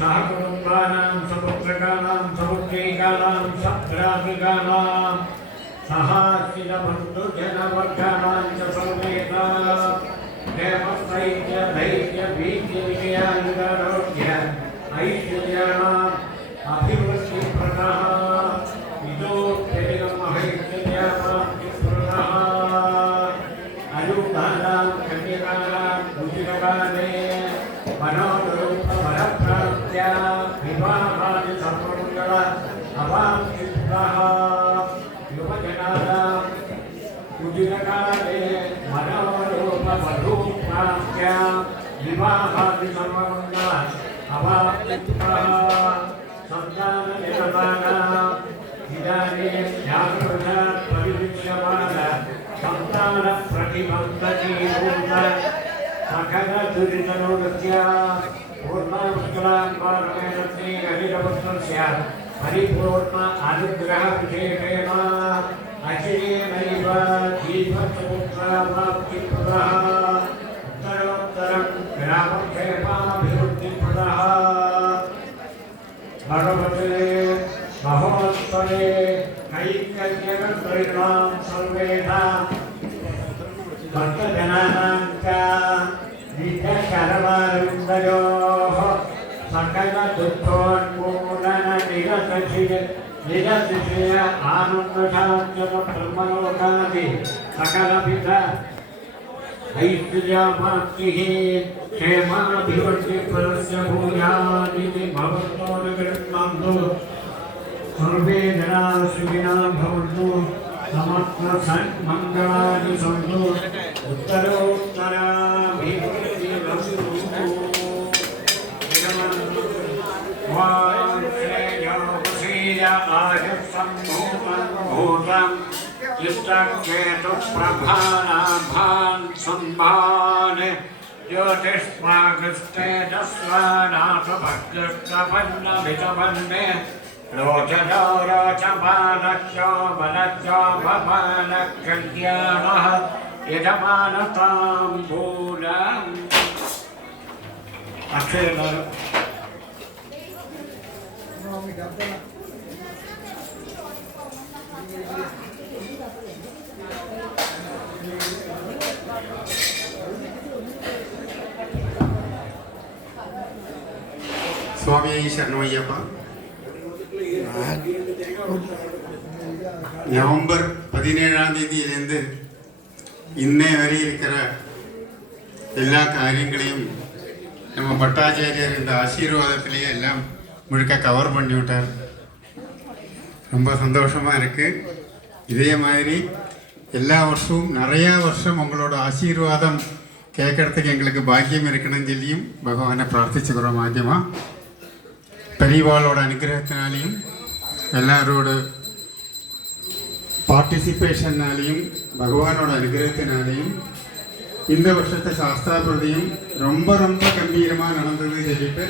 सहकुटुम्बानां सपुत्रकानां सपुत्रीकानां सभ्रातृकानां सहास्यबन्धुजनवर्गाणां च सर्वेषां देवस्तैत्य धैर्य वीर्य विजयानुगारोग्य ऐश्वर्याणाम् अभिवृद्धिप्रदः इदो तेगमहैश्वर्याणां अरूढानां कन्यकानां उचितकाले मनोरूपवरप्राप्त्या विवाहादि सर्वमङ्गल अवाप्तिप्रदः युवजनानां उचितकाले मनोरूपवधूप्राप्त्या विवाहादि सर्वमङ्गल अवाप्तिप्रदः सन्ताननिरतानाम् इदानीं जागृतात् परिविच्यमान सन्तानप्रतिबन्धकीभूत सकलदुरितनोदस्य पूर्णपुष्कलाम्बारमेण श्रीहरिरपुत्रस्य परिपूर्ण अनुग्रहविशेषेण अचिरेणैव जीवपुत्रप्राप्तिप्रदः उत्तरोत्तरं ग्रामक्षेमाभिवृद्धिप्रदः भगवते महोत्सवे कैकर्यकर्तॄणां सर्वेषां भक्तजनानां च नित्यशरवारुन्दयोः सकलदुःखोन्मूलननिरतिशय आनन्दशान्त्यब्रह्मलोकादि सकलविध ऐश्वर्याप्राप्तिः क्षेमाभिवृद्धिफलस्य भूयादिति भवतो निगृह्णन्तु सर्वे जनाः सुखिनः भवन्तु समस्तसन्मङ्गलानि सन्तु उत्तरोत्तराभिवृद्धिरस्तु श्रेयोपसीय आयुस्सम्भूतं इष्टकेतुप्रभानाभान् सम्भान् ज्योतिष्माकृष्टेजस्वानाथभक्तिष्टपन्नभितपन्ने रोचनो रोचमानश्चो बलश्चो भवानकल्याणः यजमानताम्बूलम् अक्षयः स्वामी शरणमय्यप्पा நவம்பர் 17ஆம் தேதியிலிருந்து இன்னை வரை இருக்கிற எல்லா காரியங்களையும் நம்ம பட்டாச்சாரியர் இந்த ஆசீர்வாதத்திலேயே எல்லாம் முழுக்க கவர் பண்ணி விட்டார். ரொம்ப சந்தோஷமாக இருக்குது. இதே மாதிரி எல்லா வருஷமும் நிறையா வருஷம் உங்களோட ஆசீர்வாதம் கேட்கறதுக்கு எங்களுக்கு பாக்கியம் இருக்கணும்னு சொல்லியும் பகவானை பிரார்த்திச்சுக்கிறோம். ஆக்கியமாக பெரியவாளோட அனுகிரகத்தினாலையும் எல்லாரோட பார்ட்டிசிபேஷன்னாலையும் பகவானோட அனுகிரகத்தினாலையும் இந்த வருஷத்தை சாஸ்தாபிரதியும் ரொம்ப ரொம்ப கம்பீரமாக நடந்தது சொல்லிட்டு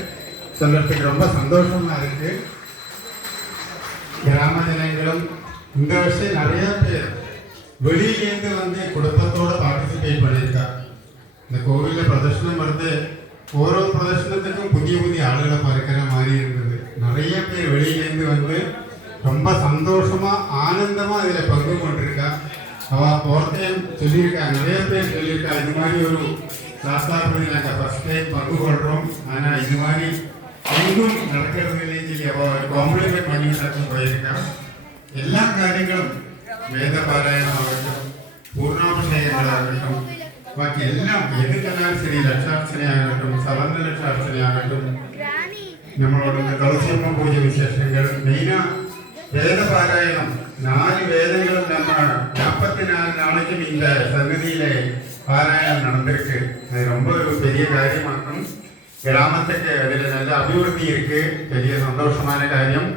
சொல்கிறதுக்கு ரொம்ப சந்தோஷமாக இருக்குது. கிராம ஜனங்களும் இந்த வருஷம் நிறையா பேர் வெளியிலேருந்து வந்து குடும்பத்தோடு பார்ட்டிசிபேட் பண்ணியிருக்கா. இந்த கோவிலில் பிரதர்ஷனம் வருது, ஓரோ பிரதர்ஷனத்துக்கும் புதிய புதிய ஆளுகளை பார்க்குற மாதிரி இருந்தது. நிறைய பேர் வெளியிலேருந்து வந்து ரொம்ப சந்தோஷமாக ஆனந்தமாக இதில் பங்கு கொண்டிருக்கா. அவள் போகிறதையும் சொல்லியிருக்கா, நிறைய பேர் சொல்லியிருக்கா, இது மாதிரி ஒரு சாஸ்தாபதி நாங்கள் ஃபஸ்ட் டைம் பங்கு கொள்கிறோம், ஆனால் இது மாதிரி எங்கும் நடக்கிறது இல்லைன்னு சொல்லி அவள் காம்ப்ளிமெண்ட் பண்ணிட்டு போயிருக்கா. எல்லா காரியங்களும் வேத பாராயணம் ஆகட்டும், பூர்ணாபிஷேகங்களாகட்டும், ബാക്കി എല്ലാം ഏതൊക്കെയാലും ശരി, ലക്ഷാർച്ചനയാകട്டும், സവർണ ലക്ഷാർച്ചനയാകട്டும், നമ്മളോടുള്ള തുളസിയമ്മ പൂജ വിശേഷങ്ങൾ, മെയിന വേദപാരായണം, 4 വേദങ്ങളും நம்ம 44 நாளைக்கும் இந்த சன்னதியிலே பாராயணம் நடந்திருக்கு. அது ரொம்ப ஒரு பெரிய காரியமாக்கும். கிராமத்துக்கு அதில் நல்ல அபிவிருத்தி இருக்கு, பெரிய சந்தோஷமான காரியம்.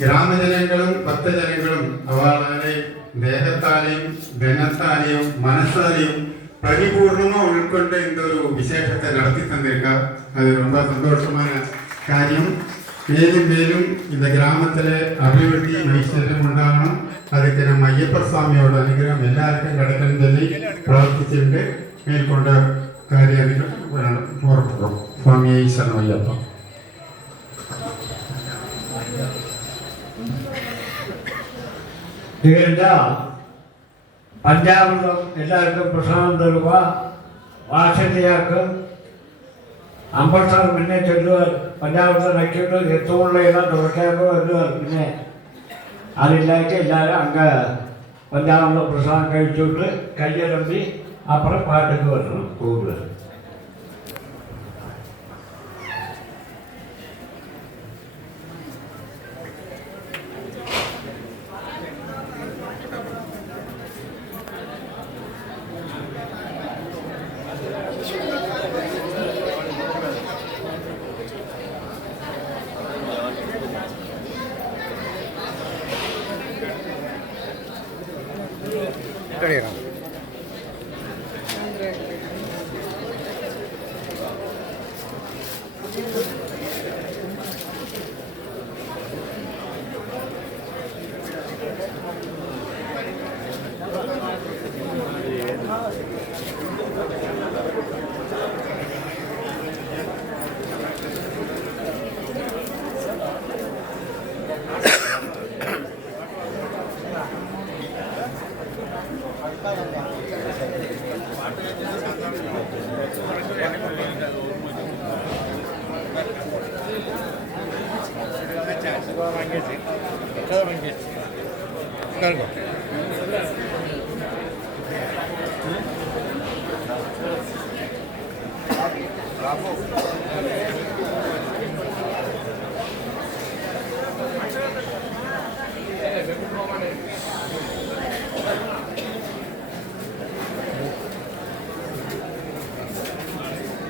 கிராம ஜனங்களும் பக்த ஜனங்களும் அவளாலே தேகத்தாலேயும் தனத்தாலேயும் மனசாலேயும் பரிபூர்ணமாக உட்கொண்ட இந்த ஒரு விசேஷத்தை நடத்தி தந்திருக்கா. அது ரொம்ப சந்தோஷமான காரியம். மேலும் மேலும் இந்த கிராமத்தில் அபிவிருத்தி ஐஸ்வர்யம் உண்டாகணும். அதுக்கு நம்ம ஐயப்பர் சுவாமியோட அனுகிரகம் எல்லாருக்கும் கிடைக்கணும்னு சொல்லி பிரார்த்திச்சுட்டு மேற்கொண்ட காரியங்கள் போகிறோம். சுவாமியை சரணம் ஐயப்பா. പഞ്ചാമൃതം എല്ലാവർക്കും പ്രസാദം തരുക. വാത്സല്യർക്ക് അമ്പസാർ മുന്നേ ചൊല്ലുക. പഞ്ചാമൃതം നക്കിയിട്ട് എത്തുമുള്ള ഇടം തുടക്കാക്കോ എന്നുക. പിന്നെ അതിലേക്ക് എല്ലാവരും അങ്ങ് പഞ്ചാമൃത പ്രസാദം കഴിച്ചിട്ട് കയ്യലമ്പി അപ്പുറം പാട്ടൊക്കെ വരണം കൂടുതൽ. കഴിയണം.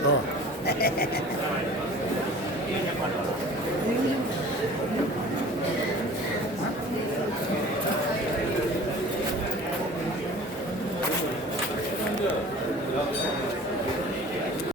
어.